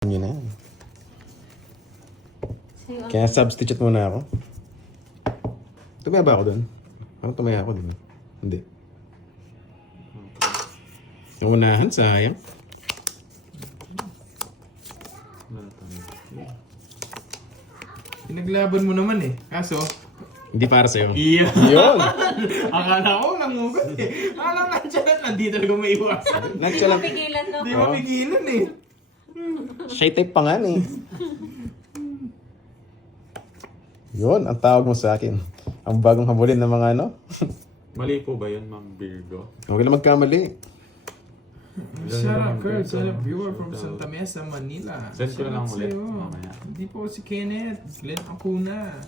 Yun na yan. Kaya substitute muna ako. Tumaya ba ako dun? Parang tumaya ako dun. Hindi. Yung unahan, sayang. Pinaglaban mo naman eh. Kaso, Hindi para sa'yo. iya. Yun! Akala ko nangugat eh. Akala ko hindi talaga may iwasan. Hindi Nagsalang... mapigilan, no? Hindi mapigilan eh. Shy type pa nga eh. Yun, ang tawag mo sa akin. Ang bagong habulin ng mga ano. Mali po ba yun, Ma'am Virgo? Huwag lang magkamali. Shout out Kurt, shout out viewer from Santa Mesa, Manila. Send ko na lang Shout out ulit, sa'yo. mamaya. Hindi po si Kenneth, Glenn Acuna.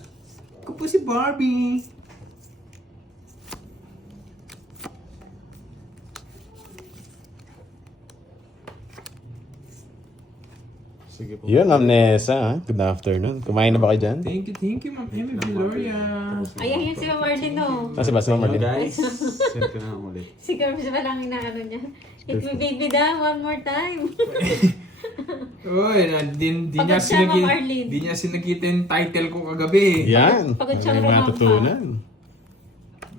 Ako po si Barbie. Sige po. Yun, Ma'am Nessa. Ha? Good afternoon. Kumain na ba kayo dyan? Thank you, Ma'am Emmy Gloria. Ayan yun si Marlene, no? Nasa ba si Ma'am Hello Marlene? guys, send ko na lang ulit. Si Carlos pa lang inaano niya. Hit me baby da, one more time. Uy, di Pagod niya siya, Ma'am Arlene. di niya sinakita yung title ko kagabi. Yan. Pagod May siyang rumampa. matutunan.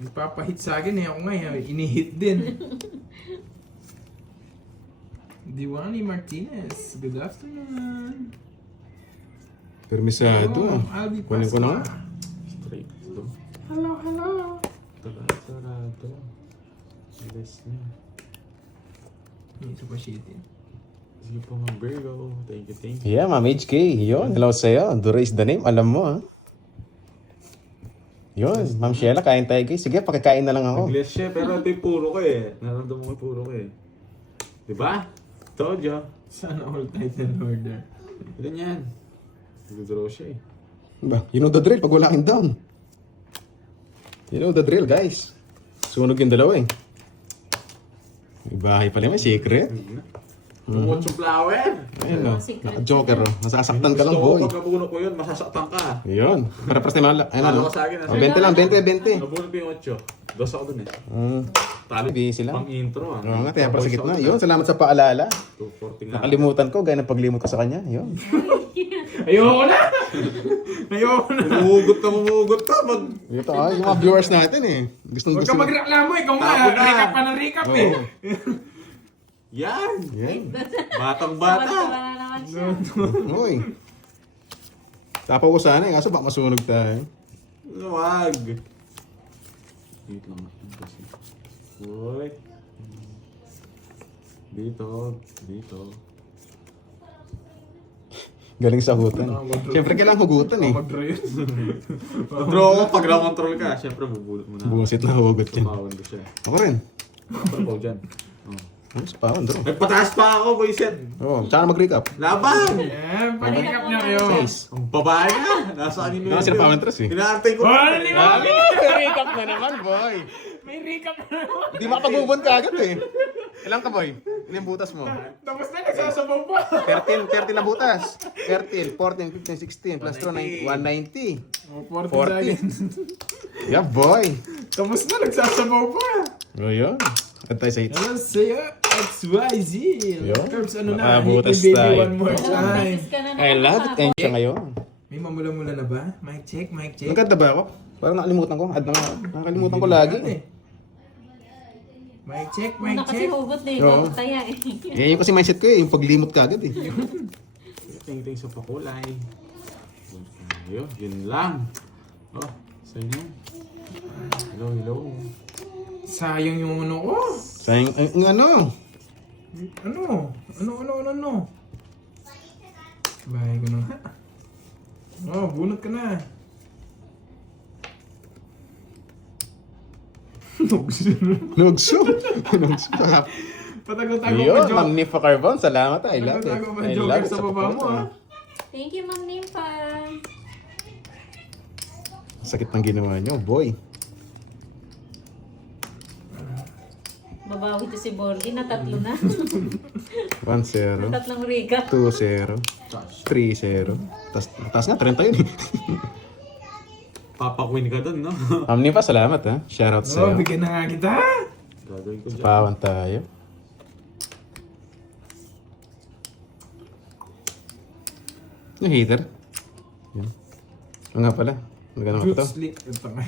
Nagpapahit sa akin eh. Ako nga eh. Inihit din. Diwani Martinez. Good afternoon. Permisado. Hello, Ma'am Albi Kunin ko na. Pasqua. Straight to. Hello. Sarado. Yes na. Ito pa shit eh. Sige po, Ma'am Virgo. Thank you. Yeah, Ma'am HK. Yun, hello sa'yo. Dura is the name. Alam mo, ha? Yun, Ma'am Sheila, kain tayo guys. Sige, pakikain na lang ako. Nag-less siya, pero ito yung puro ko eh. Naramdaman ko yung puro ko eh. Diba? Told ya. Sana all title order. Ilan yan? Nag-draw siya eh. Ba, you know the drill pag wala kang down. You know the drill, guys. Sunog yung dalawa eh. May bahay pala, may secret. Watch yung flower. Ayun o, Secret. naka-joker o. Masasaktan ka lang, Gusto ko boy. pag nabuno ko yun, masasaktan ka. Yun, para pras naman. Ayun Talo o. ka sa akin, ah. 20 lang, 20. Nabuno ko yung 8. Dos ako dun eh. Talo. Busy lang. Pang intro ah. Oo nga, kaya para sa gitna. Yun, salamat sa paalala. 240 nga. Nakalimutan ko, gaya ng paglimot ko sa kanya. Yun. Ayoko na! Ayoko na! Umugot ka. Ito ay, yung mga viewers natin eh. Gustong Huwag gusto. ka magreklamo, ikaw nga. Tapo na. Recap pa ng recap eh. Yan! Yan. Batang-bata! Wala naman siya. Uy. Tapaw ko sana eh, kaso baka masunog tayo. Wag! Wait lang. Kasi. Uy! Dito. Galing sa hugutan. Siyempre kailangan hugutan eh. Mag-draw yun. Draw ko, pag ground control ka, syempre bubulot mo na. Busit na hugot yan. Tumawan ko siya. Ako rin. Kapag dyan. Oh. Ano sa pawan, bro? Nagpataas pa ako, boyset! Oo, tsaka na mag-recap. Laban! Yan, pag-recap niya kayo. Ang babae na! Nasa anime. Ano sila pawan tres eh? Inaantay ko. Oh, ano ni Mami? Recap na naman, boy. May recap na naman. Hindi makapagbubon ka agad eh. Ilang ka, boy? Ilang butas mo? Tapos na, nagsasabaw pa. 13 na butas. 13, 14, 15, 16, plus 2, 190. Oh, 40 40. seconds. Yeah, boy. Tapos na, nagsasabaw pa. O yun. At tayo sa hit. Ano sa'yo? XYZ. Yun. Curbs, ano na? Nakabutas Hit me baby tayo. one more time. Practice ka na I love it. Ayun siya ngayon. May mamula-mula na ba? Mic check, mic check. Nagkanta ba ako? Parang nakalimutan ko. Nakalimutan ko lagi. Mic check, mic Una kasi check. hugot na Oo. ikaw. Taya eh. Yan yung kasi mindset ko eh. Yung paglimot ka agad eh. Tingting sa pakulay. Yun lang. Oh, sa inyo. Hello. Sayang yung ano ko. Sayang, ang ano? Ano? Bahay ko na. Oh, bunot ka na. Nugso. Patago-tago pa, Yun, Joke. Ma'am Nifa Carbon. Salamat. I love it. Patago-tago pa, I Joker, love it sa baba mo, pagpunta. ah. Thank you, Ma'am Nympha. Sakit ng ginawa niyo, boy. Babawi to si Borgi na tatlo na. 1-0. Tatlong recap. 2-0. 3-0. Taas nga, 30 yun eh. Papakwin ka dun, no? Ma'am Nifa, salamat ha. Shoutout Oh, sa'yo. bigyan na nga kita. Gagawin ko dyan. Pawan tayo. Yung hater. Yan. O nga pala. Magkano pa Jute to? slick. Ito nga.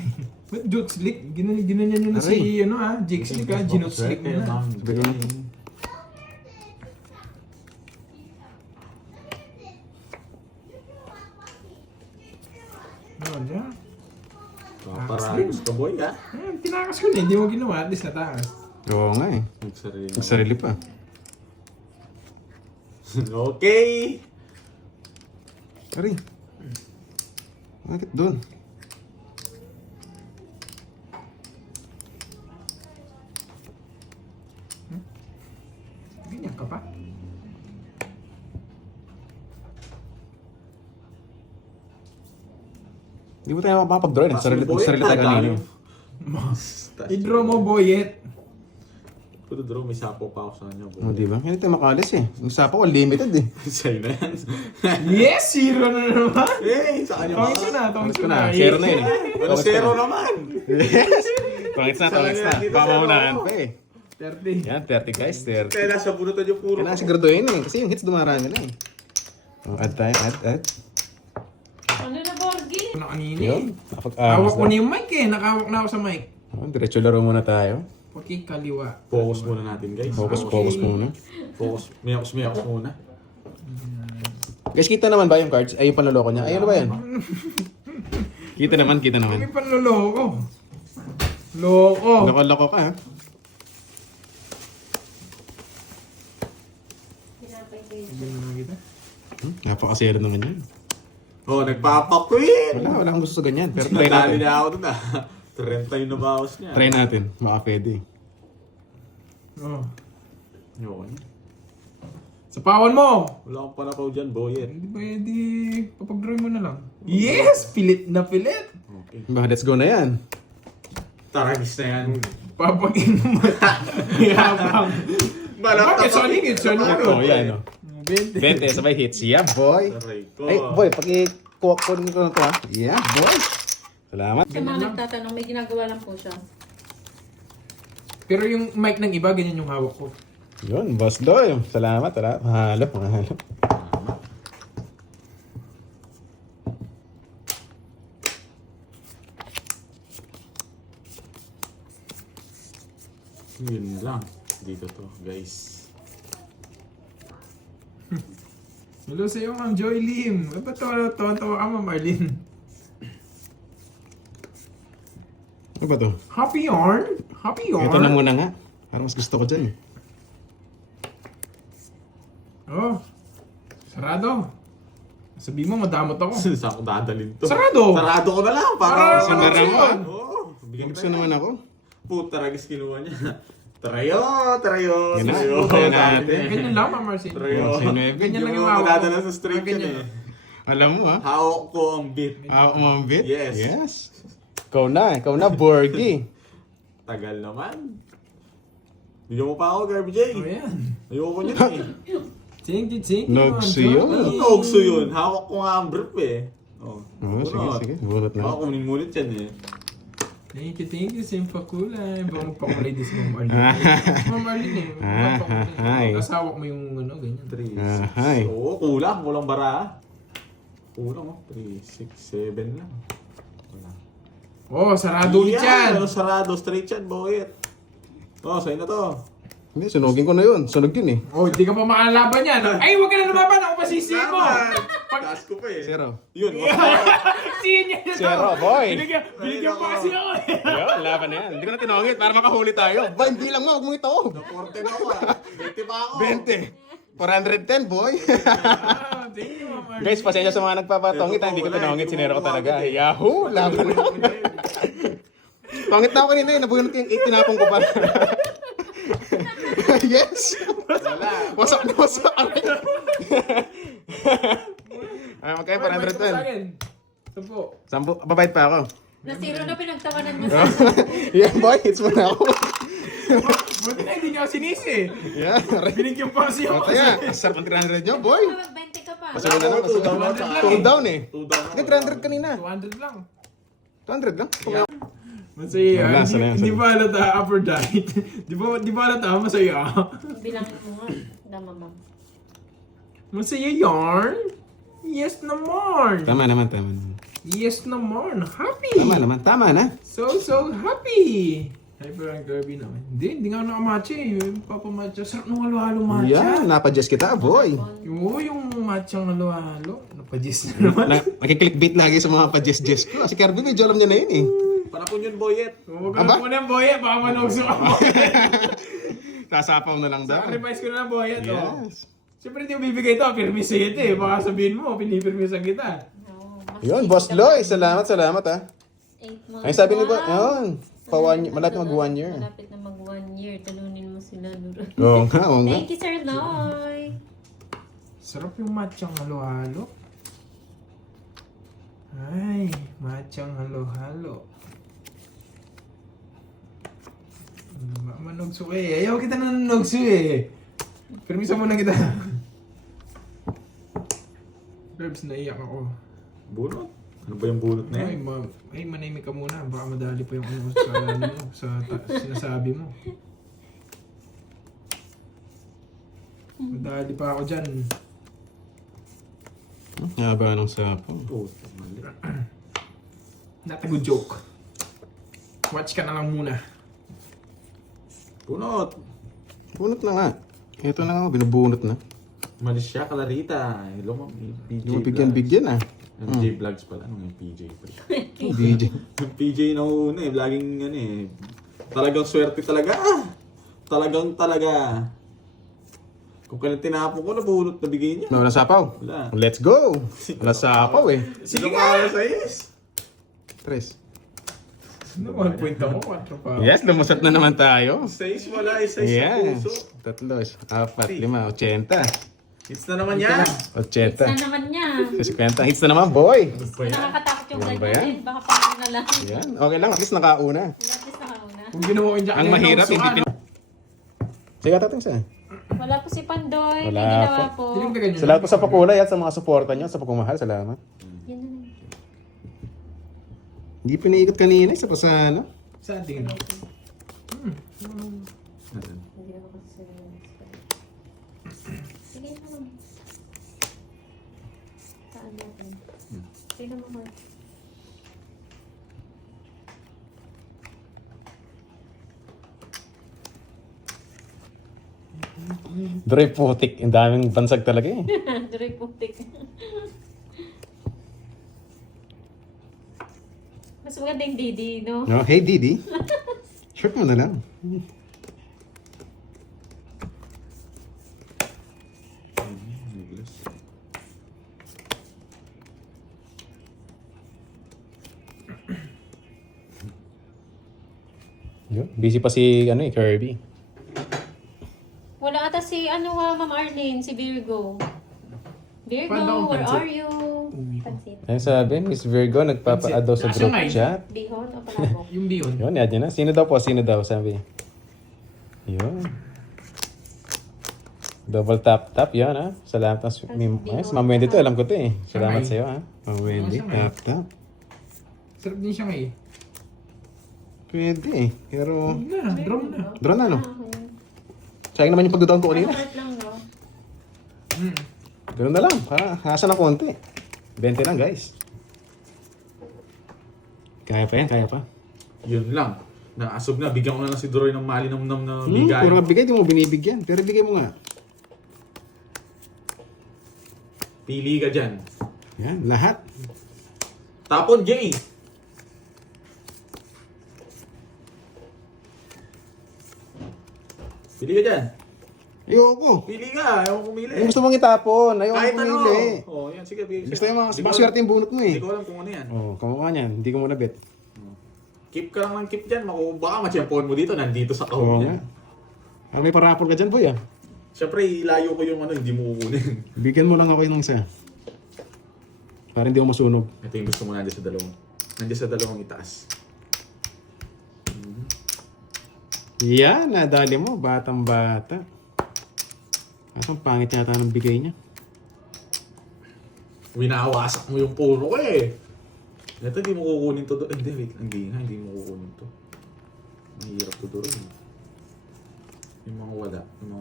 Ba't jute slick? Ginanyan nyo na si, Jake slick ha? Ginute slick mo na. Sabi ko na. Ano dyan? Parang gusto boy ha? Tinakas ko na, hindi mo ginawa. At least natakas. Oo nga eh. Nagsarili. Nagsarili pa. Okay! Ari. Bakit doon? Ganyan ka pa? Hindi mo tayo makapag-draw. Nagsarili tayo kanina. I-draw mo, boyet. Puto draw, may sapo pa ako sa kanya. O, di ba? Hindi tayo makalis eh. Yung sapo ko, limited eh. Sa'yo na yan. Yes! Zero na naman! Eh, sa kanya Tongits na, tongits ko na. na. Zero na yun eh. Ano, zero naman! Yes! Tongits na. Dito sa Pamaunahan ano? pa eh. 30. Yan, 30 guys. 30. Kaya nasa bunutan yung puro. Kaya siguraduhin eh. Kasi yung hits dumarami na eh. O, add tayo. Add. Ano na, Borgie? Ano kanina Yun. eh. Hawak ko na yung mic eh. Nakahawak na ako sa mic. Diretso laro muna tayo. Paki kaliwa. Focus muna natin, guys. Focus muna. Focus. Miyakos muna. Guys, kita naman ba yung cards? Ay, yung panloloko niya. Ay, ano ba yan? Kita naman. May panloloko. Loko. Loko-loko ka ha? Pinapay ko yun. Ganun na kita. Napakasero naman yan. Oh, nagpapakwin! Wala akong gusto sa ganyan. Pero try natin. Nadali na ako dun 30 yung nabawas niya. Try natin. Baka pwede. Oh. Yun. Sapawan mo! Wala akong panakaw dyan, boyet. Hindi pwede. Papag-draw mo na lang. Yes! Pilit na pilit! Okay. Ba, let's go na yan. Taragis na yan. Papagin mo. Yabang. Bakit? Sonic it. Sonic Oh, yan o. 20. 20, sabay hits. Yeah, boy. Aray ko. Ay, boy, pag-i-kuha ko nito na to ha. Yeah, boy. Salamat. Sa mga nagtatanong, may ginagawa lang po siya. Pero yung mic ng iba, ganyan yung hawak ko. Yun, boss Doy. Salamat. Mahalo. Yun lang. Dito to, guys. Hello sa iyo, Ma'am Joy Lim. Ba't tawa ka, Ma'am Arlene? Ano ba to? Happy yarn? Happy yarn? Ito na muna nga. Parang mas gusto ko dyan. Oh. Sarado. Sabi mo, madamot ako. Saan ko dadalhin to? Sarado! Sarado ko na lang. Para Sinara mo, ah. Oo. Bigyan Gusto naman ako. Puta, taragis kinuha niya. Trayo. Yan na. Trayo. Kaya natin. Ganyan lang, Ma'am Marcin. Trayo. Si Nueve. Ganyan lang Yung yung hawak ko. madadala sa street Ah, yun ganyan. eh. Alam mo ha? Hawak ko ang beat. Umambit? Yes. Yes. Ikaw na, Borgie. Tagal naman. Bigyan mo pa ako, Garby J. Oh, yan. Ayoko niyan eh. Thank you, Nogso Ma'am yun. Joy. Ano kaugso yun? Hawak ko nga ang brief eh. Oh, Sige. Bunot na. Baka kunin-ngunit yan eh. Thank you, Simpa Kulay. Baka magpakulay din si Ma'am Arlene. Ma'am Arlene eh. Hi. Tapos hawak mo yung ganyan. 3, 6. Hi. Oo, kulang. Kulang bara. Kulang oh. 3, 6, 7 lang. Wala. Oh, sarado ulit yan. Ano sarado? Straight yan, boy. Oh, sa'yo na to. Hindi, sunugin ko na yun. Sunog yun eh. Oh, hindi ka pa makalaban yan. Ay, huwag ka na lumaban. Ako pasisi mo. Taas ko pa eh. Zero. Yun. Siyan niya na to. Zero, boy. Binigyan pa kasi ako eh. Yun, laban na yan. Hindi ko na tinongit para makahuli tayo. Ba, hindi lang mo. Huwag mo ito. 40 na ako ah. 20 pa ako. 20. 410, boy. Ah, thank you, Ma'am Arlene. Guys, pasensya sa mga nagpapatongit ha. Hindi ko tinongit. Sinero ko talaga. Yahoo! Laban na. Tongit na ako kanina eh. Nabunot ko yung 8. Tinapong ko pa. Yes! Wasak na wasak. Ay, magkaya 410. Sampo. Babayad pa ako. Na-zero na pinagtawanan mo. Yeah, boy. Hits mo na ako. Buti na hindi niya ako sinisi. Yeah. Binigyan pa kasi ako. Kaya, sarap ang 300 nyo, boy. 20 ka pa. Pasunod na lang. Two down lang. Two down eh. 2 down. Hindi, 300 kanina. 200 lang. 200 lang. Masaya. Last na yan, Hindi sige. ba halata upper diet? Di ba halata masaya? Bilang mo nga. Dama, ma'am. Masaya yarn? Yes naman! Tama naman, tama naman. Yes naman! Happy! Tama na. So happy! Hyper and Kirby naman. Hindi nga nakamatcha eh. Papamatcha. Sarap nung halo-halo matcha. Yan, napadjust kita, boy. Oo, yung matcha ng halo-halo. Napadjust na naman. Nakiklickbait lagi sa mga pa-just ko. Si Kirby, medyo alam niya na yun eh. Panapon yun, Boyet. Huwag ka na muna, Boyet. Baka manugso ako. Sasapaw na lang daw. Sacrifice ko na lang, Boyet. Oh. Yes. Siyempre hindi mo bibigay ito. Pirmisa ito eh. Baka sabihin mo, pinipirmisan kita. Oo, Yun, Boss Loy. Salamat ah. 8 months. Ay, sabi ni ba, Wow. yun. Malapit mag 1 year. Malapit na mag 1 year. Talunin mo sila, Luro. Oo nga. Thank you, Sir Loy. Sarap yung matchang halo-halo. Ay, matchang halo-halo. Manugso eh. Ayaw kita na nanugso eh. Permisa muna kita. Herbs, naiyak ako. Bunot? Ano ba yung bunot na Ay, yan? manahimik ka muna. Baka madali pa yung ano sa, ano, sa sinasabi mo. Madali pa ako dyan. Haba ng sapaw. Puta, mali. Not a good joke. Watch ka na lang muna. Bunot! Bunot na nga. Ito na nga, binubunot na. Malis siya, Clarita. Hello, PJ Vlogs. Bigyan ah. MJ Vlogs pala. Ano yung PJ pala? DJ. Yung PJ na una eh. Vlogging ano eh. Talagang swerte talaga. Talaga. Kung kailan tinapon ko, nabunot na bigay niya. Wala sapaw. Wala. Let's go. Wala sapaw eh. Sige ka! Sa is? Tres. Ano, 1 point ako, 4 pa. Yes, lumusot na naman tayo. Sa is wala. Isa sa Yes. puso. 3, 4, 5, 80. Hits na naman yan. 80. Sana naman niya. 50 hits na naman, boy. Nakakatakot yung Ano ba ganyan yan? eh. Baka parang na lang. Yan. Okay lang, at least nakauna. At least nakauna. Kung ginawa ko yung jack Ang mahirap, hindi tin... Sige, tatang sa. Wala po si Pandoy. Wala May ginawa po. po. Tinagdagan nyo. Salamat po sa pakulay at sa mga suporta nyo, sa pagmamahal. Salamat. Yan na lang. Hindi pinaikot kanina, isa pa sa ano. Saan tingin mo? Hindi ako kasi... Sige na lang. Saan natin? Tingnan mo ba? Dre putik, ang daming bansag talaga eh. Duray putik. Mas maganda yung Didi, no? No, hey Didi. Short mo na lang. Yun, busy pa si ano eh, Kirby. Wala ata si, Ma'am Arlene, si Virgo. Virgo, Paano where pansit? are you? Pansit. Ayun sabi, Miss Virgo, nagpapa-add daw sa group Nasaan nga chat. Bihon o palabok? Yung bihon. Yun, add yun na. Sino daw po? Sino daw? Sabi. Yun. Double tap, yun ha. Salamat. Ayos, Ma'am Wendy to, alam ko to eh. Salamat Siyangay. sa'yo ha. Ma'am Wendy, Siyangay. tap. Sarap din siya ngayon. Pwede eh. Pero, Drum na. drone na no? Sayang naman yung pagdodon ko kanina. Short lang, no? Ganun na lang. Para nasa na konti. 20 lang guys. Kaya pa yan, kaya pa. Yun lang. Naasog na. Bigyan ko na lang si Doroy ng malinamnam na Hmm, bigay. puro nga bigay, di mo binibigyan. Pero bigay mo nga. Pili ka dyan. Yan, lahat. Tapon, Jay! Pili ka dyan. Ayoko. Pili ka. Ayaw ko pumili. Yung gusto mong itapon, ayoko Kahit ano. pumili. Oh, yan. Sige, bigay Gusto yung mga swerte yung bunot mo eh. Hindi ko alam kung ano yan. Oh, kamukha niyan. Hindi ko muna bet. Keep ka lang ng keep dyan. Baka ma-champon mo dito. Nandito sa Oo kahon nga. yan. Ah, may parapol ka dyan, boy ah. Siyempre, ilayo ko yung ano, hindi mo kukunin. Bigyan mo lang ako ng isa. Para hindi ako masunog. Ito yung gusto mo nandiyan sa dalawang. Nandiyan sa dalawang itaas. Yan, nadali mo. Batang bata. Ang pangit yata ng bigay niya. Winawasak mo yung puro ko eh. Ito, hindi mo kukunin to doon. Hindi, wait lang. Hindi mo kukunin to. Mahirap to doon. Yung mga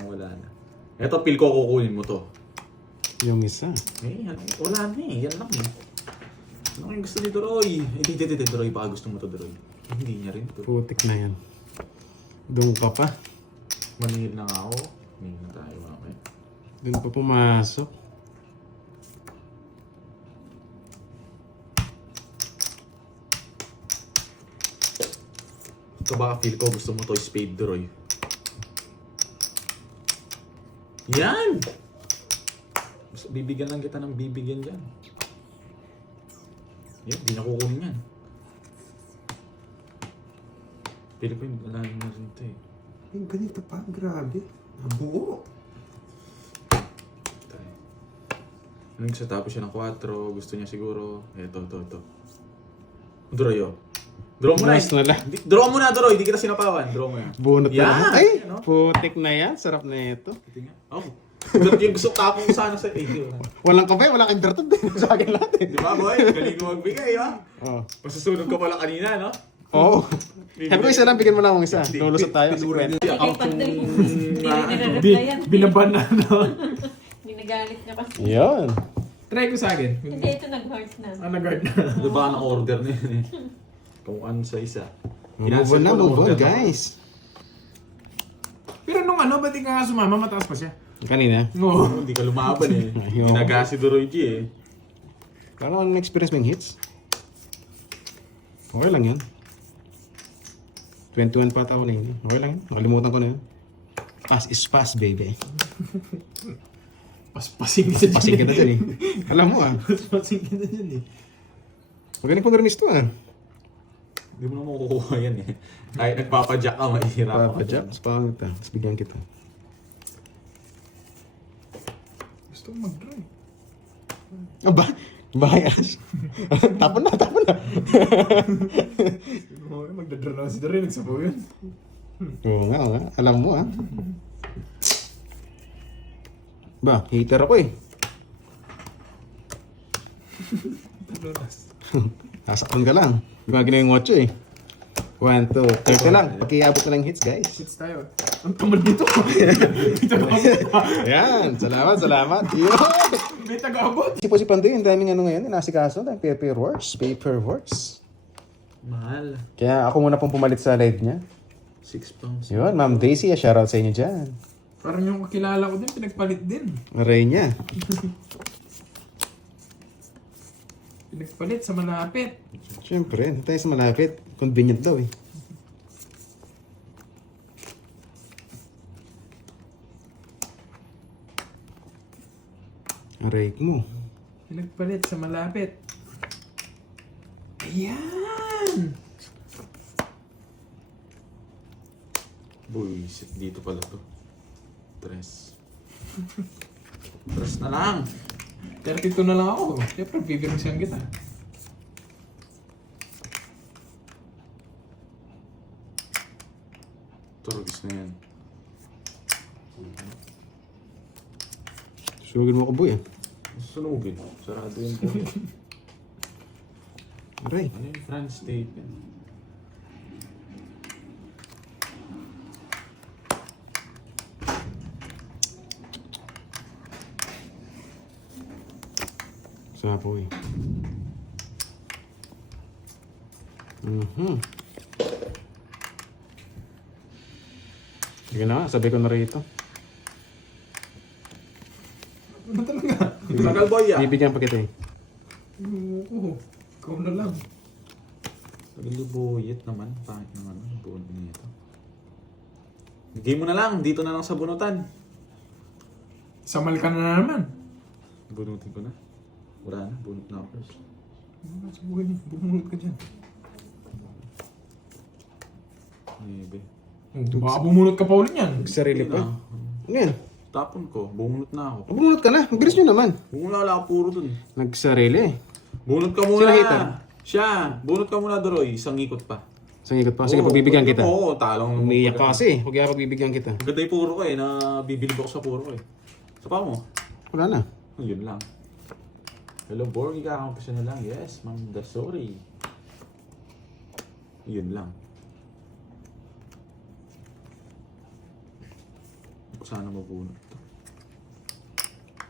wala na. Ito, feel ko kukunin mo to. Yung isa. Wala na eh. Yan lang eh. Ano yung gusto ni Doroy? Hindi, Doroy. Baka gusto mo to, Doroy. Hindi niya rin to. Putik na yan. Doon ka pa. Manihil na nga ako. Manihil na tayo mamaya. Doon pa pumasok. Ito baka feel ko gusto mo to spade, Doroy. Yan! Gusto, bibigyan lang kita ng bibigyan dyan. Yan, di na kukunin yan. Feel ko yung lalim na rin ito eh. Yung ganito pa, grabe. Nabuo. Tayo. Nung gusto tapos siya ng 4, gusto niya siguro. Ito. Doroy, oh. Draw mo na. Nice na lang. Draw mo na, Doroy. Hindi kita sinapawan. Draw mo na. Bunot na Yan! lang. Ay! Yan, oh. Putik na yan. Sarap na ito. Tingnan. Oh. Ito yung gusto tapong sana sa iyo. Walang kape, walang inverted din sa akin lahat eh. Di ba, boy? Galing mo magbigay, ha? Oh. Masusunod ka pala kanina, no? Oo. Sabi ko isa lang, bigyan mo lang ng isa. Hindi, Lulusot tayo. pinurin Secret. niya. Sige, pag hindi na Di, nire-replyan. binaban na, no? Ginagalit niya kasi. Yun. Try ko sa akin. Hindi, ito nag-heart na. Nag-guard na. Di ba ang order na yun, eh? Kung ano sa isa. Move on na, move on guys. Pero nung ba't di ka nga sumama, mataas pa siya? Kanina. Oo. Hindi ka lumaban, eh. Ayoko. Ginaga si Doroy G, eh. Parang anong experience mo yung hits? Okay lang yan. 21 pa ako na yun. Okay lang yun. Nakalimutan ko na yun. Pass is pass, baby. Paspasing ka dyan. Pasing kita dyan eh. Alam mo ah. Paspasing ka dyan eh. Magaling pang rinis to ah. Hindi mo na makukuha yan, eh. Kahit nagpapadyak ka, mahihirap Papa Jack, pangit ah. Tapos bigyan kita. Gusto ko mag-draw eh. Aba, bias. Tapon na. Oo, magdadraw na si Dory, nagsabaw yun. Oo nga. Alam mo ah. Ba, hater ako eh. Talunas. Nasaktan ka lang. Gumagina yung 8 eh. 1, 2, 30 lang. Pakiabot na lang hits guys. Hits tayo. Ang tamad dito. May taga-abot. Ayan, salamat. Yun! May taga-abot. Si Pandoy, ang daming ano ngayon, nasikaso, daming paperworks. Mahal. Kaya ako muna pong pumalit sa live niya. 6 pounds. Yun, Ma'am Daisy, shoutout sa inyo dyan. Parang yung kakilala ko din, pinagpalit din. Aray niya. Pinagpalit sa malapit. Siyempre, hindi tayo sa malapit. Convenient daw eh. Aray mo. Pinagpalit sa malapit. Ayan! Buisit, dito pala to. 3 na lang. 32 na lang ako. Siyempre, bibirigsan kita. Turgis na yan. Sunugin mo ako boy ah. Sunugin. Sarado yun po. Aray. Ano yung France state yan? Sapo eh. Sige na nga, sabi ko na rito. Ano talaga? Tagal boy ah. Bibigyan pa kita eh. Oo. Ikaw na lang. Tagalubuyet naman. Pangit naman. Bunot niya ito. Bigay mo na lang. Dito na lang sa bunutan. Samal ka na naman. Bunutin ko na. Wala na. Bunot na ako. Ano sa buhay niya? Bumunod ka dyan. Maybe. Baka bumunod ka pa ulit yan. Sarili pa. Ano yan? Tapon ko. Bunot na ako. Bumunot ka na. Magbilis nyo naman. Wala ako puro dun. Nagsarili. Bunot ka muna. Sino hater? Siya. Bunot ka muna, Doroy. Isang ikot pa. Sa ikot pa. Sige, pagbibigyan kita. Oo, talong. Umiiyak ka kasi. Huwag kaya pagbibigyan kita. Ganda yung puro ko eh. Nabibilib ako sa puro ko eh. Sa pa mo? Wala na. Oh, yun lang. Hello, Borg. Ikakampisya na lang. Yes, Ma'am Dasori. Yun lang. Sana mabunot to.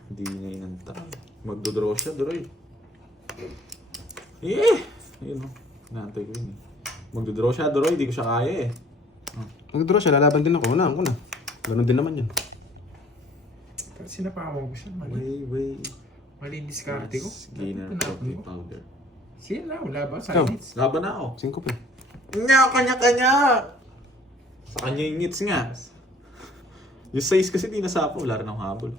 Hindi niya inantay. Magdodraw siya, Droy. Ayun o. Inaantay ko yun eh. Magdodraw siya, Droy. Hindi ko siya kaya eh. Mag-draw siya, lalaban din ako. Unahan ko na. Ganun din naman yan. Pero sinapawan ko siya. Way. Mali yung diskarte ko. Gainer protein powder. Siya na, wala ba? Ikaw. Silence. Laban na ako. 5 pa. Kanya-kanya! Sa kanya yung ngits nga. Yung size kasi di nasapa. Wala rin akong habol.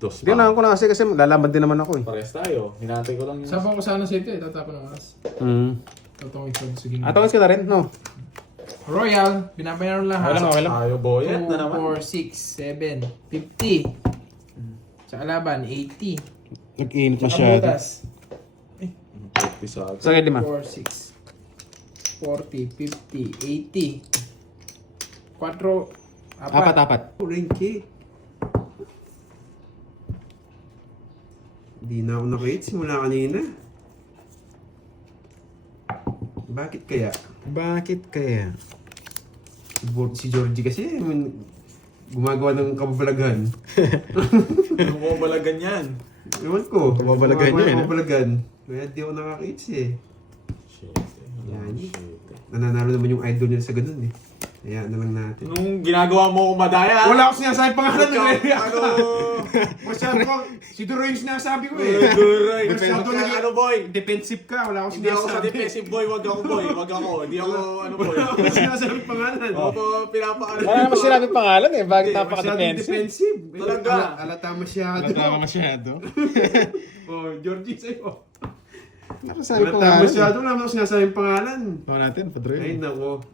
Dos Hindi, unahan ko na kasi lalaban din naman ako eh. Parehas tayo. Hinantay ko lang yung... Sabaw ko sana sa ito eh. Tatapon ng alas. Tatawin ko sa gina. Tawag ka na rin, no? Royal, binabayaran lahat. Okay lang. Tayo, boyet na 2, naman. 4, 6, 7, 50. Sa kalaban, 80. Nag-iinit Sa masyado. kabutas, 50 sa akin. Sa akin, 5. 4, 6, 40, 50, 80. 4, Apat. Rinky. Hindi na ako nakahit simula kanina. Bakit kaya? Bakit kaya? Si Georgie kasi gumagawa ng kababalagan. Ano ko pala ganyan? Ewan ko. Kababalagan gumagawa niya, ng eh, no? kababalagan. Kaya di ako nakakahit eh. Shit. Yan. Shit. Nananalo naman yung idol nila sa ganun eh. Kaya na lang natin. Nung ginagawa mo ko madaya. Wala akong sinasabi pangalan ng Ano? Masyado ko. Si Duro yung sinasabi ko eh. Duray. Masyado naging Ano boy? defensive ka. Wala akong Hindi ako sa sinasabi. defensive boy. Wag ako boy. Wag ako. Hindi ako ano boy. Wala akong sinasabi pangalan. Ako po pinapaaral. Wala naman sinabing pangalan eh. Bakit Masyadong napaka-defensive? defensive. Talaga. Alata masyado. masyado. Oh, Georgie sa'yo. Ano sabi Alata pangalan? masyado. Wala akong sinasabing pangalan. Ito natin, padroy. Ay, nako.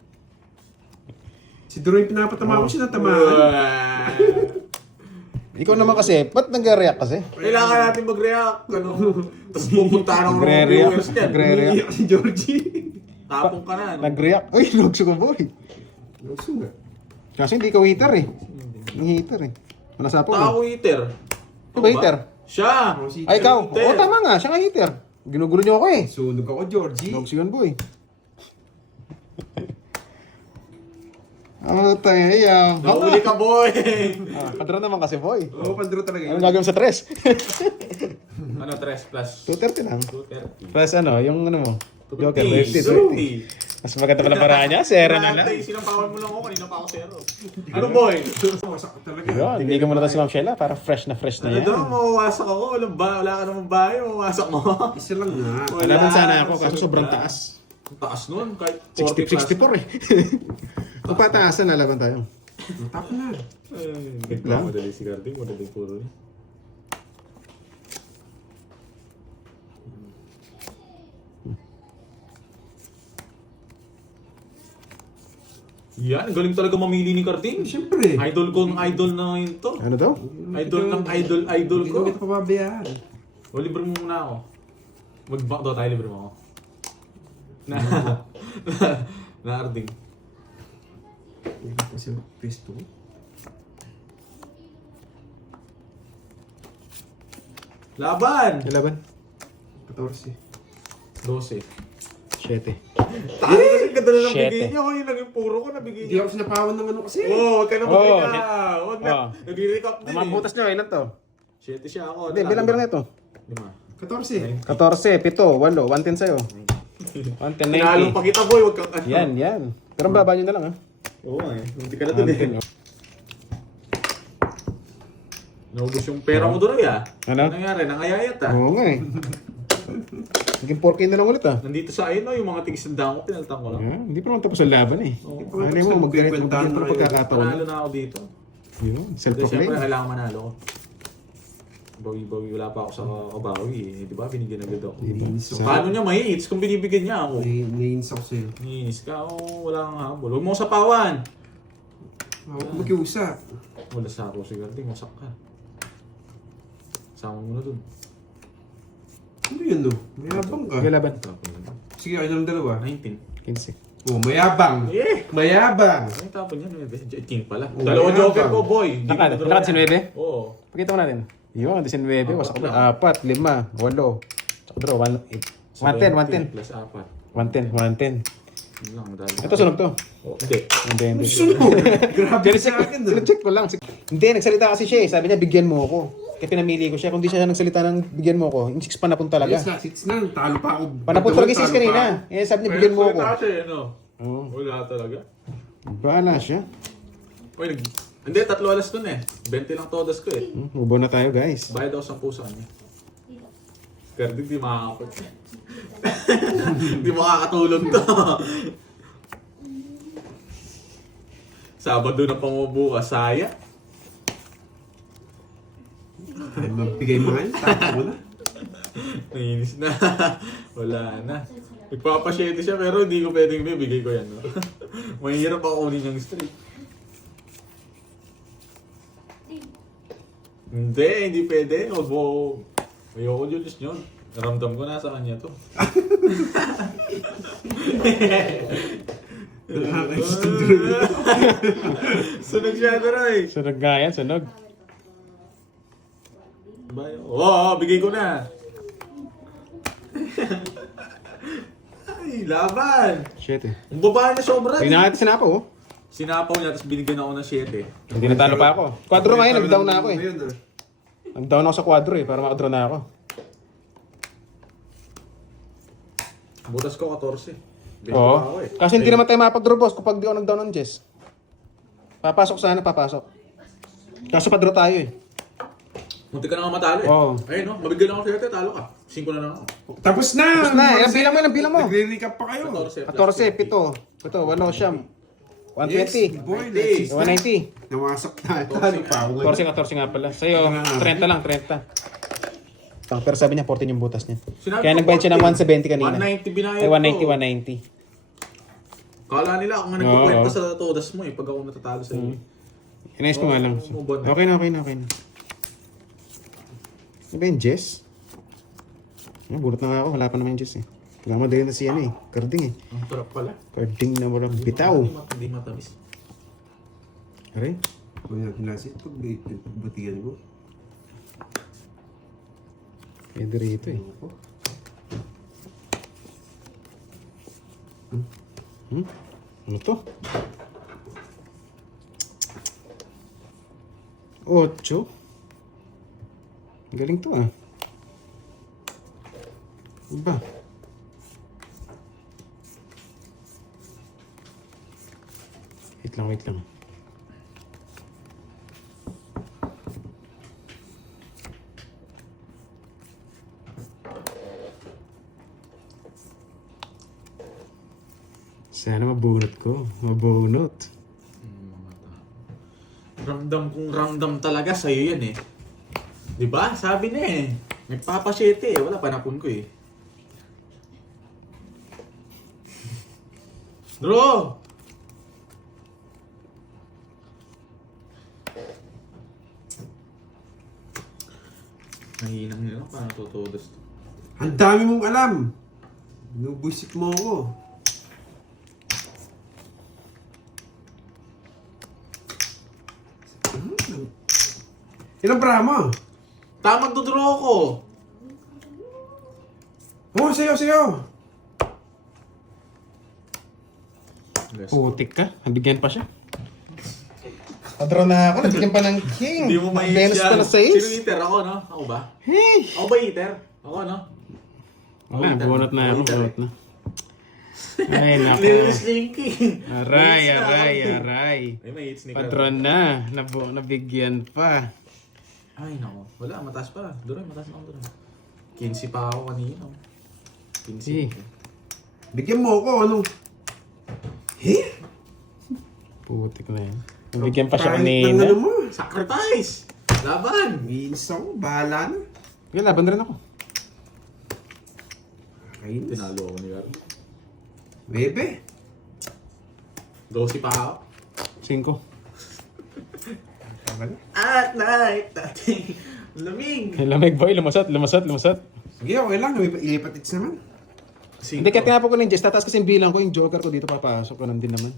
Si Duro yung pinapatama ko siya natamaan. Ikaw naman kasi, ba't nag-react kasi? Kailangan natin mag-react. Ano? Tapos pupunta ng mga Nagre-react. viewers dyan. Nagre-react. Iiyak si Georgie. Tapong ka na. no? Nag-react. Uy, lugso ko boy. Gusto nga. Kasi hindi ka waiter eh. Ang hater eh. Wala sa po. Tao eater. Ano ba hater? Siya. Ako si Ay, ikaw. Hater. Oo, tama nga. Siya nga hater. Ginugulo niyo ako eh. Sunog ako, Georgie. Lugso yun boy. Ano tayo? Ayaw. Nahuli ka boy. Padro naman kasi boy. Oo, pandro talaga Anong yun. gagawin sa 3? Ano 3 plus? 230 lang. 230. Plus ano, yung ano mo? Joker, 250. 50. Mas maganda pala paraan niya. Zero na lang. Sinapawan mo lang ako. Kanina pa ako zero. Ano boy? Wasak talaga. Yun, hindi ka muna tayo si Ma'am Sheila para fresh na Ano yan. daw? Mawawasak ako. Wala ka namang bahay. Mawawasak mo. Isa lang nga. Kalaban sana ako kaso sobrang taas. Ang taas nun. Kahit 60, 64 eh. Kung pataasan, lalaban tayo. Tapa na. lang. Madali si Garding. Madali puro niya. Yan, galing talaga mamili ni Carding. Siyempre. Idol ko ng idol na yun to. Ano daw? Idol ng idol Hindi ko. ko kita pababayaan. O, libre mo muna ako. Mag-back daw tayo, libre mo ako. Na, na Arding. Hindi kasi pesto. Laban! Lalaban? 14. 12. 7. Tayo kasi ganda na Shit, nabigay eh. niya. Yun lang yung puro ko nabigay Hindi niya. ako sinapawan ng ano kasi. Oo, huwag ka na Oo. mag-recap. Huwag na. Oo. Nag-recap din Ang butas nyo, ilan to? 7 siya ako. Hindi, bilang-bilang ito. 5. 14. 14, 7, 8, 110 sa'yo. 110, Tinalo pa 90. kita boy, huwag kang ano. Yan. Pero ang baba nyo na lang ha. Oo nga eh. Hindi ka na dun eh. Naubos yung pera mo doon ah. Ano? Nangyari? Nangayayat ah. Oo nga eh. Naging 4K na lang ulit ah. Nandito sa ayun yung mga tigisandaan ko, pinaltan ko lang. Yeah, hindi pa naman tapos ang laban eh. Oo. Ano mo, mag-ganit pa Kwentahan ng na pagkakataon. Panalo na ako dito. Yun, Kasi self-proclaim. syempre kailangan manalo ko. Bawi-bawi, wala pa ako sa kabawi eh. Di ba? Binigyan agad ako. Naiinis ako. Paano niya mai-hits kung binibigyan niya ako? Naiinis ako sa'yo. Niinis ka, wala kang habol. Huwag mo sapawan. Ako makiusap. Wala sa ako siguro, masak ka. Sama mo na dun. Ano yun no? Mayabang ka. Okay, laban. Tapon na dun. Sige, ayun ang dalawa. 19. 15. Oh, mayabang. Eh! Mayabang. Ay, tapon yan. King pala. Oh, Dalawang mayabang. joker ko, boy. Hindi Lakad, ko lakad si yan. 9? Oo. Pakita mo natin. Yun, 19, wasak ko. Apat 4, 5, 8. Tsaka draw, 110, 110. Plus 4. 110, 110. Yun lang, madali. Ito, sunog to. Oh, hindi. Hindi. Sunog. Grabe Pero sa akin no. check ko lang. Hindi, nagsalita kasi siya eh. Sabi niya, bigyan mo ako. Kaya pinamili ko siya. Kung di siya nagsalita ng bigyan mo ko, yung 6 panapon talaga. Yes, 6 na. Talo pa ako. Panapon talaga yung 6 kanina. Eh, sabi niya, bigyan mo ako. Wala siya, ano? Oo. Wala talaga. Bahala siya. Uy, hindi, 3 alas dun eh. 20 lang todas ko eh. Ubo na tayo, guys. Bayad ako 10 sa kanya. Pero di makakapag. Di makakatulog to. Sabado na pamabukas, saya. Ay, magbigay mo nga yun. Tapo mo na. Nainis na. Wala na. Nagpapasyete siya pero hindi ko pwedeng bibigay ko yan. No? Mahirap ako kunin yung straight. Hindi pwede. Huwag mo. Ayoko Julius yun. Naramdam ko na sa kanya to. Sunog siya na rin. Sunog nga yan, sunog. Oo, bigay ko na. Ay, laban. Shit eh. Ang baba niya sobra. Tingnan natin sinapo, oh. Sinapaw niya, tapos binigyan ako ng 7. Hindi natalo pa ako. Quadro ngayon, nag-down na ako eh. Ngayon, ah. Nag-down ako sa quadro eh, para makadraw na ako. Butas ko 14. Bigyan Oo. pa ako eh. Kasi hindi naman tayo mapag-draw, boss, kapag di ako nag-down ng Jess. Papasok sana, papasok. Kaso pa-draw tayo eh. Munti ka na nga matalo eh. Oo. Ayun no, mabigyan ako ng 7, talo ka. 5 na lang ako. Tapos na! Tapos na, ilang bilang mo, ilang bilang mo. Nagre-recap pa kayo. 14, 14, 7, 8, 8, 120, Yes, boy, let's 190. Nawasak na. Talo pa ako. 14 nga pala. Sa'yo, 30 lang, 30. Pero sabi niya, 14 yung butas niya. Sinabi Kaya ko, nagbayad siya ng 170 kanina. 190 binayad Ay, ko. 190. Kala nila ako nga nagkukwenta sa todas mo eh, pag ako natatalo sa iyo. Inayos ko nga lang. move on. Okay na. Ano ba yung Jess? Bulot na nga ako, wala pa naman yung Jess eh. Pagkamadali na siya eh. Karding eh. Ang sarap pala. Karding na walang bitaw. Hindi matamis. Aray? Kung natin pag butigan mo. Pwede rito eh. Ano to? 8. Galing to ah. Ba? Wait lang. Sana mabunot ko. Mabunot. Ramdam talaga sa'yo yan eh. Diba? Sabi na eh. Nagpapasyete eh. Wala panapon ko eh. Bro! Nahinang nila. Paano tutudas to? Ang dami mong alam. Nubusit mo ako. Ilang pra mo? Tamang dodraw ko! Oo, sayo. Putik ka. Nabigyan pa siya. Padraw na ako. Nabigyan pa ng king. Hindi mo may Venus pa na 6. Sino eater? Ako, no? Ako ba? Hey! Ako ba eater? Ako, no? Wala, bunot na ako. Eater. Bunot na. Ay, naku. Little Slinky. Aray. Ay, may hits ni Padron na. Nabigyan pa. Ay, nako. Wala, mataas pa. Duroy, mataas na ako duroy. 15 pa ako kanina. 15. Eh. Bigyan mo ako, ano? Putik na yan. Nabigyan pa siya Kahit ng kanina. ano mo. Sacrifice! Laban! Iinis ako, bahala na. Kaya laban rin ako. Kainis. Tinalo ako ni Gardo. Bebe. 12 pa ako. 5. At night, dating lamig. Lamig boy. Lumusot. Sige, okay lang. Ilipat its naman. Hindi, kaya tinapos ko ng Jess. Tataas kasi yung bilang ko. Yung joker ko dito papasok. Ganun din naman.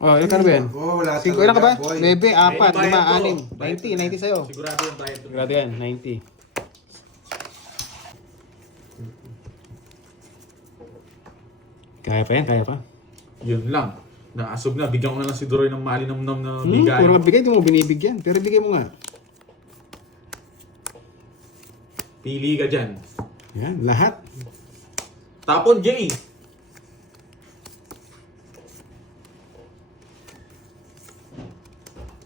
Oh, ilan ka na ba yan? Oo, wala 5 ilan ka ba? boy. 9, 4, 5, bayad ko. 6, 90 sa'yo. Sigurado yung bayad ko. Sigurado yan, 90. Kaya pa. Yun lang. Naasog na. Bigyan ko na lang si Duroy ng malinamnam na Puro bigay. nga bigay, di mo binibigyan. Pero bigay mo nga. Pili ka dyan. Yan, lahat. Tapon, Jay.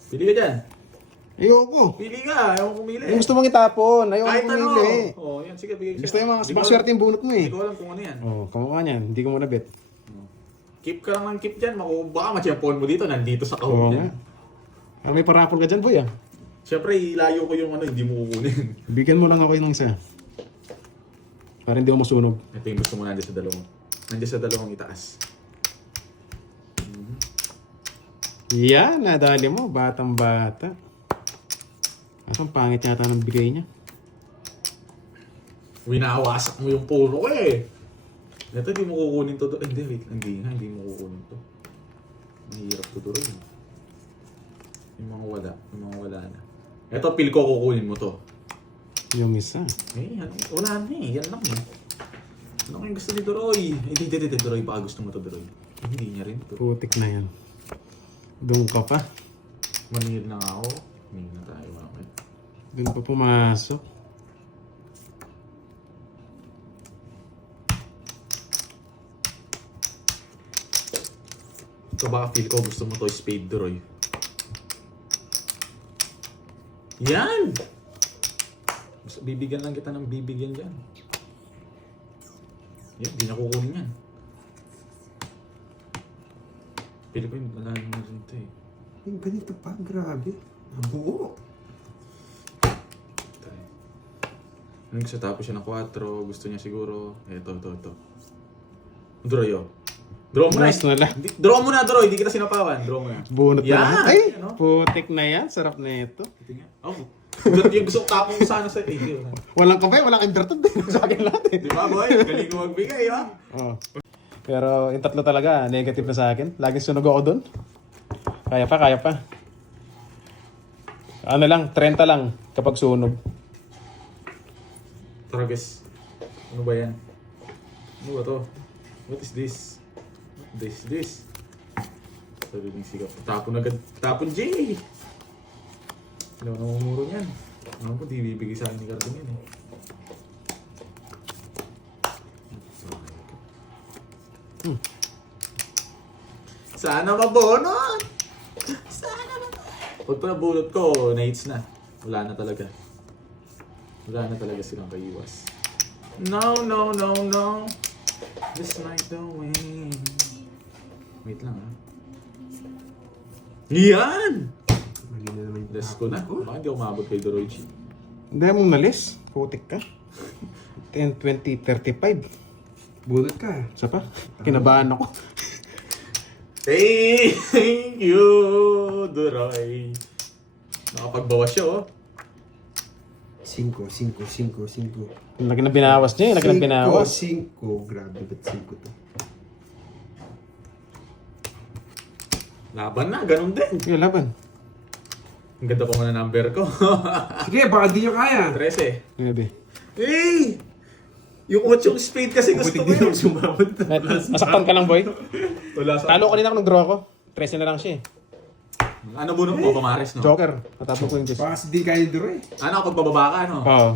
Pili ka dyan. Ayoko. Pili ka. Ayaw mo pumili. Yung gusto mong itapon. Ayoko Kahit ano. pumili. Oh, yan. Sige, bigay ko Gusto sa'yo. yung mga Hindi ko swerte alam- yung bunot mo eh. Hindi ko alam kung ano yan. Oh, kamukha niyan. Hindi ko muna bet. Keep ka lang ng keep dyan. Baka ma-champon mo dito. Nandito sa Oo kahon nga. yan. Ah, may parapol ka dyan, boy ah. Siyempre, ilayo ko yung ano, hindi mo kukunin. Bigyan mo lang ako yung isa. Para hindi ako masunog. Ito yung gusto mo nandiyan sa dalawang. Nandiyan sa dalawang itaas. Yan, nadali mo. Batang bata. Asang pangit yata ng bigay niya. Winawasak mo yung puro ko eh. Ito, hindi mo kukunin to. Hindi, wait. Hindi mo kukunin to. Mahirap to doon. Yung mga wala na. Ito, pil ko kukunin mo to. Yung isa. Eh, ano, wala na eh. Yan lang eh. Ano kayong gusto ni Doroy? Hindi, Doroy. Baka gusto mo to, Doroy. Hindi niya rin to. Putik na yan. Doon ka pa. Manihid na nga ako. Manihid na tayo mamaya. Doon pa pumasok. Ito baka feel ko gusto mo to spade, Doroy. Yan! Bibigyan lang kita ng bibigyan dyan. Yan, di na kukunin yan. Pili ko yung wala naman rin ito eh. Yung ganito pa, grabe. Nabuo. Tayo. Anong gusto? Tapos siya ng 4. Gusto niya siguro. Ito. Doroy, oh. Draw mo na. Last na lang. Draw mo na, Doroy. Hindi kita sinapawan. Draw mo na. Bunot na Yan! lahat. Ay, Yan, oh. putik na yan. Sarap na ito. Tingnan. Oh. Yung gusto ko tapong sana sa iyo. Walang kape, walang inverted din. Sa akin lahat eh. Di ba, boy? Galing mo magbigay, ha? Oh. Pero yung tatlo talaga, negative na sa akin. Laging sunog ako doon. Kaya pa. Ano lang, 30 lang kapag sunog. Tara, guys. Ano ba yan? Ano ba to? What is this? What is this? Sabi ng sigaw. Tapon agad. Tapon, Jay! Ano na umuro niyan? Ano po, di bibigay sa akin ni Carding yan eh. Sana mabunot! Sana mabunot! Pag nabunot ko, na-hits na. Wala na talaga. Wala na talaga silang kaiwas. No. Just like the wind. Wait lang ha. Yan! Mali na naman yung Let's go na. Baka hindi ako maabot kay Doroichi. Hindi mo nalis. Putik ka. 10, 20, 35. bunot ka. Isa pa? Kinabahan ako. Thank you, Doroy. Nakapagbawas siya, oh. 5. Ang laki na binawas niya. Ang laki na binawas. 5. Grabe, ba't 5 to? Laban na, ganun din. Sige, laban. Ang ganda pa muna number ko. Sige, baka di nyo kaya. 13. Grabe. Hey! Yung 8 spade kasi gusto Buti ko di eh. nung sumabot. Masaktan ka lang, boy. Wala sa... Talo kanina ako ng draw ko. 13 na lang siya eh. Ano bunot mo, pamares, no? Joker. Natapos ko yung chess. Baka kasi di kaya duro eh. Ano, pagbababa ka, no? Oo.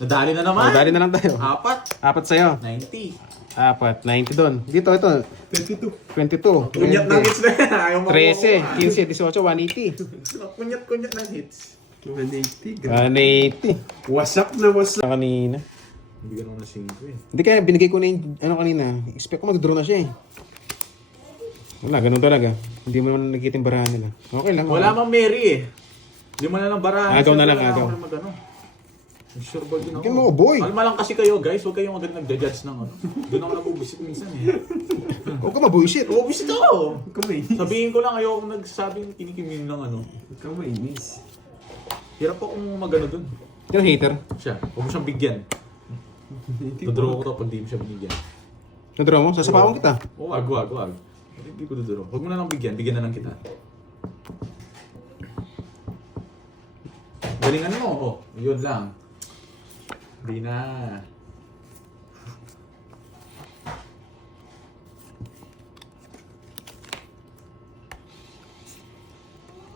Nadali na naman. Dali na lang tayo. 4. 4 sa'yo. 90. 4. 90 doon. Dito, ito. 22. 22. Kunyat ng 20. hits na yan. Ayaw mo. 13. 15. 18. 180. Kunyat ng hits. 180. Grabe. 180. Wasak na wasak. Kanina. Bigyan mo na 5 eh. Hindi kaya binigay ko na yung ano kanina. Expect ko mag-draw na siya eh. Wala, ganun talaga. Hindi mo naman nakikita yung barahan nila. Okay lang. Wala mang Mary eh. Hindi mo na lang barahan. Agaw na lang, Siyempre, agaw. ako na mag-ano. Sure ball din ako. Bigyan mo ako, boy. Kalma lang kasi kayo guys. Huwag kayong agad nagja-judge ng ano. Doon ako nag-ubisit minsan eh. Huwag ka mabuisit. Ubisit ako! Huwag ka mainis. Sabihin ko lang ayoko nagsasabing kinikimin ng ano. Huwag ka mainis. Hirap akong mag-ano dun. Yung hater. Siya. Huwag mo siyang bigyan. Tudraw ko to pag di mo siya binigyan. Na-draw mo? Sasapawan kita. Oh, wag. Hindi ko tudraw. Huwag mo na lang bigyan. Bigyan na lang kita. Galingan mo. Oh, yun lang. Hindi na.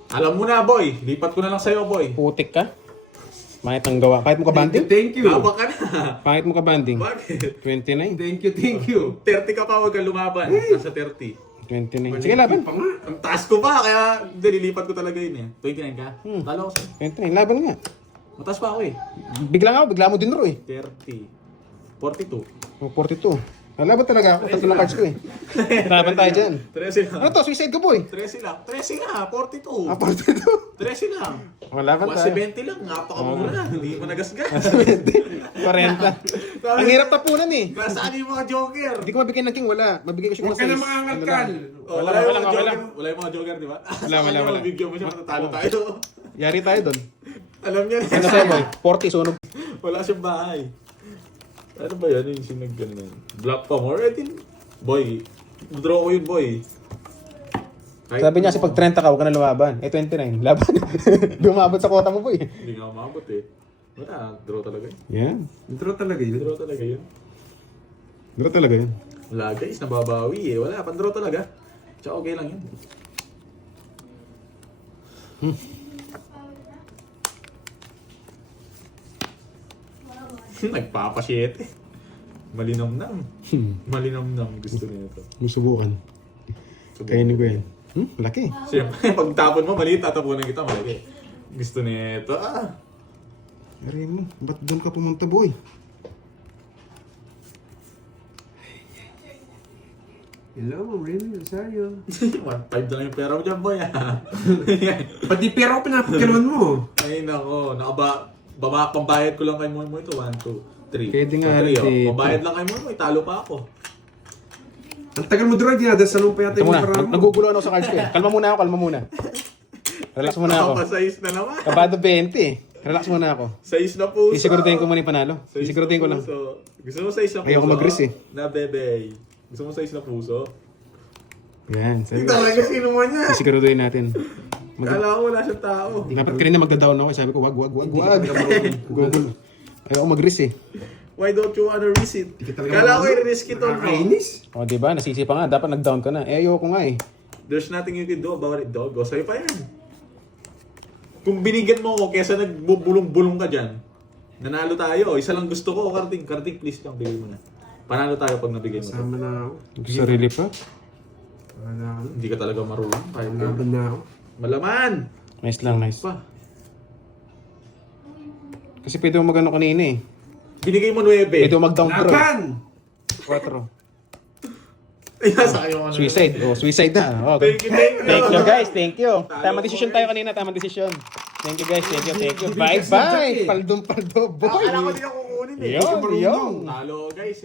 Alam mo na, boy. Lipat ko na lang sa'yo, boy. Putik ka. Pangit ang gawa. Pangit mo ka banding? Thank you. Haba ka na. Pangit mo ka banding? Bakit? 29. Thank you, thank you. 30 ka pa, huwag kang lumaban. Nasa 30. 29. Sige, laban. Pa nga. Ang taas ko pa, kaya nililipat ko talaga yun eh. 29 ka? Talo ko sa'yo. 29. Laban nga. Mataas pa ako eh. Bigla mo din ro eh. 30. 42. Oh, 42. Laban talaga ako. Tatlo ng cards ko eh. Laban tayo dyan. 13 lang. Ano to? Suicide ka boy. 13 lang. 13 nga, 42. 42. 13 lang. Oh, laban tayo. 170 lang, napakamura. Hindi mo nagasgas. 40. Ang hirap tapunan eh. Nasaan yung mga joker? Hindi ko mabigyan ng king, wala. Mabigyan ko siya Huwag ka na mga angat. Oh, Wala, wala yung wala, mga wala. joker. Wala yung mga joker, di ba? Wala. Bigyan mo siya, matatalo tayo. Yari tayo doon. Alam niya Ano na. sa'yo boy? 40 sunog. Wala siyang bahay. Ano ba yan? Yung sinag ganun. Black pa more. Boy, draw ko yun, boy. Kahit- Sabi niya kasi pag 30 ka, huwag ka na lumaban. Eh 29. Laban. Dumabot sa kota mo boy. Hindi nga umabot eh. Wala, draw talaga yun. Yan. Intro talaga yun. Draw talaga yun. Dito talaga yun. Wala guys, nababawi eh. Wala, pan-draw talaga. Tsaka okay lang yun. Nagpapasyete. Malinamnam. Malinamnam gusto niya ito. May subukan. Kainin ko yan. Laki. Siyempre, pag tapon mo, maliit, tatapunan kita, malaki. Gusto niya ito, Ari mo, ba't doon ka pumunta boy? Hello, Remy Rosario. 1.5 na lang yung pera mo dyan, boy. Pati pera ko pinapagkalaman mo. Ay, nako. Pambayad ko lang kay Moy ito. 1, 2, 3. Pwede nga So, rin 3, oh. dito. Pambayad lang kay Moy, talo pa ako. Ang tagal mo drug yan. Dasalong pa yata Ito yung muna, parang mo. nagugulo ako sa cards ko eh. Kalma muna ako. Relax muna ako. Nakapasayis na naman. Kabado 20 eh. Relax muna ako. Sayis na puso. Isiguraduhin ko muna yung panalo. Sayis Isiguraduhin ko na lang. puso. Gusto mo sayis na puso? Ayoko mag-risk eh. Na bebe. Gusto mo sayis na puso? Yan. Hindi talaga sino mo niya. Isiguraduhin natin. Kala ko wala siyang tao. Dapat kanina magda-down ako. Sabi ko, wag. Google. Ayoko mag-risk eh. Why don't you wanna risk it? talaga Kala ko marunong. i-risk it all mo. Nakakainis. O diba, nasisi pa nga. Dapat nag-down ka na. Eh ayoko nga eh. There's nothing you can do about it, dog. O, sa'yo pa yan. Kung binigyan mo ko, kesa nagbubulong-bulong ka dyan, nanalo tayo. Isa lang gusto ko, Karting. Karting, please lang, bigay mo na. Panalo tayo pag nabigay mo to. Sama na ako. Gusto relief pa? Wala ako. Hindi ka talaga marunong. Kahit Laban na ako. Malaman! Nice lang, nice. Pa. Kasi pwede mo magano kanina eh. Binigay mo 9. Pwede mo mag-down throw. Laban! 4. Ay, nasa kayo ano. Suicide. Oh, suicide na. Oh, Thank you, thank you. Thank you guys, thank you. Talo Tamang decision tayo kanina, tamang decision. Thank you guys, thank you. Bye bye. Paldo boy. Akala ko din ako kukunin eh. Yun. Talo guys.